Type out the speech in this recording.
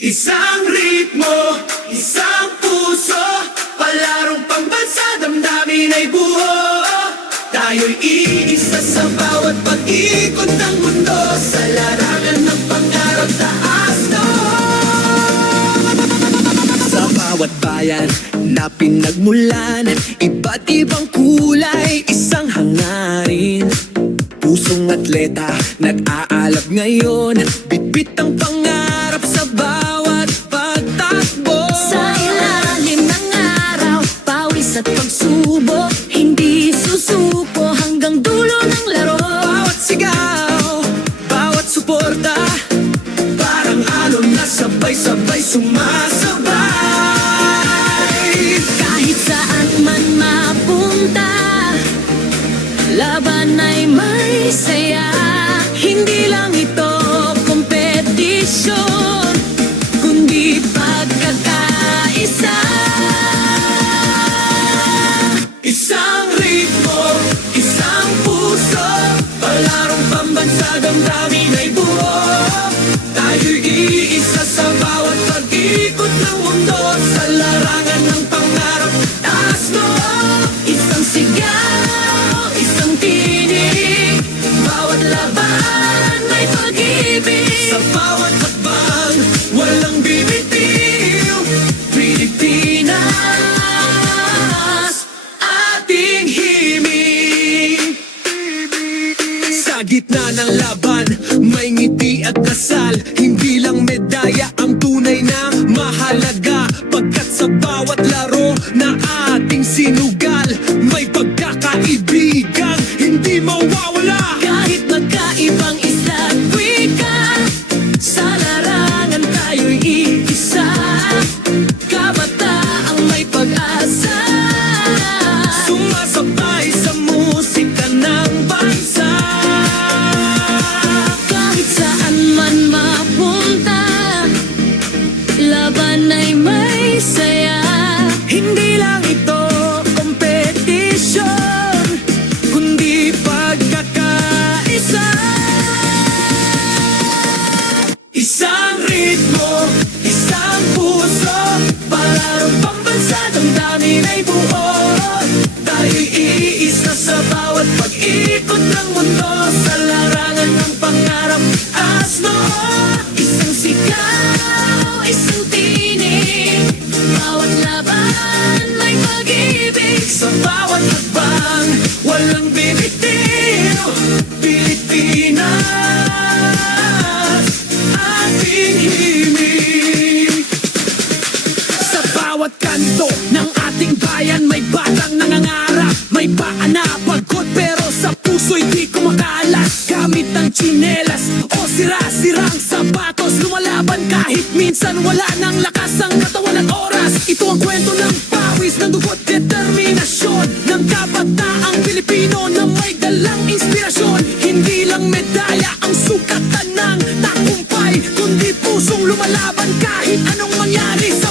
Isang ritmo, isang puso, palarong pambansa, damdamin ay buo. Tayo'y iisa sa bawat pag-ikot ng mundo, sa larangan ng pangarap taas no. Sa bawat bayan na pinagmulan, iba't ibang kulay, isang hangarin. Pusong atleta, nag-aalab ngayon, bitbit ang pangarap sa bawat pagtakbo. Sa ilalim ng araw, pawis at pagsubok, hindi susuko hanggang dulo ng laro. Bawat sigaw, bawat suporta, parang alon na sabay-sabay sumasabay. Kahit saan man mapunta, laban ay may saya. Hindi lang ito kompetisyon, kundi pagkakaisa. Isang ritmo, isang puso, palarong pambansa, damdamin ay buo. Tayo'y iisa sa bawat pag-ikot ng mundo, sa larangan ng pangarap taas no. Isang sigaw, isang tinig, bawat laban may pag-ibig. Sa bawat hakbang, walang bibitiw. Pilipinas, ating himig. Sa gitna ng laban, may ngiti at dasal. Hindi lang medaya ang tunay na mahalaga, pagkat sa bawat laro na ating sinugal, may pagkakaibigan hindi mawawala. Kahit magkaibang isla at wika, sa larangan tayo'y iisa. Kabataang may pag-asa, Sumasabay sa musika ng bansa. kahit saan man mapunta, laban ay may saya. Hindi lang ito kompetisyon, kundi pagkakaisa. Isang ritmo, isang puso, palarong pambansa, damdamin ay buo. Tayo'y iisa sa bawat pag-ikot ng mundo, sa larangan ng pangarap asno. Isang sigaw, isang tinig, bawat laban may pag-ibig. Sa bawat hakbang, walang bibitiw. Pilipinas, ating himig. Sa bawat kanto ng ating bayan, may batang nangangarap, may paa na pagod pero sa puso'y di kumakalas. Gamit ang tsinelas o sira-sirang sapatos, lumalaban kahit minsan wala nang lakas ang katawan at oras. Ito ang kwento ng pawis, ng dugot, determinasyon ng kabataang Pilipino na may dalang inspirasyon. Hindi lang medalya ang sukatan ng tagumpay, kundi pusong lumalaban kahit anong mangyari sa